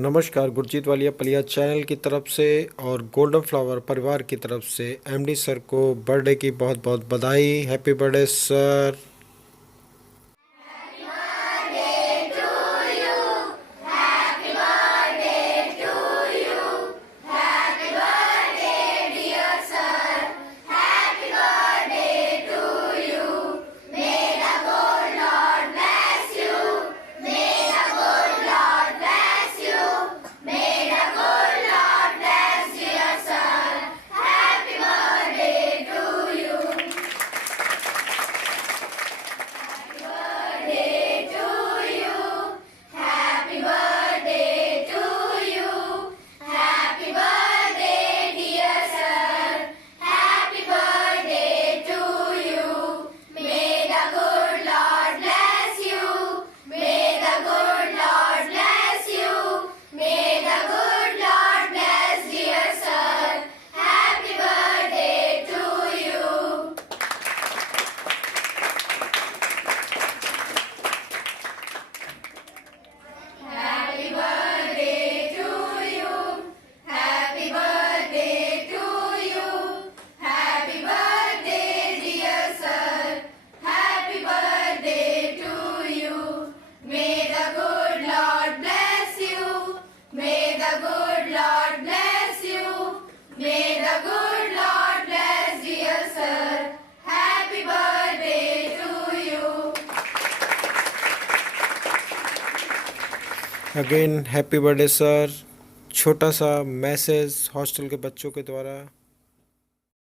नमस्कार, गुरजीत वालिया पलिया चैनल की तरफ से और गोल्डन फ्लावर परिवार की तरफ से एमडी सर को बर्थडे की बहुत बहुत बधाई। Happy birthday sir. Again happy birthday sir. छोटा सा मैसेज हॉस्टल के बच्चों के द्वारा।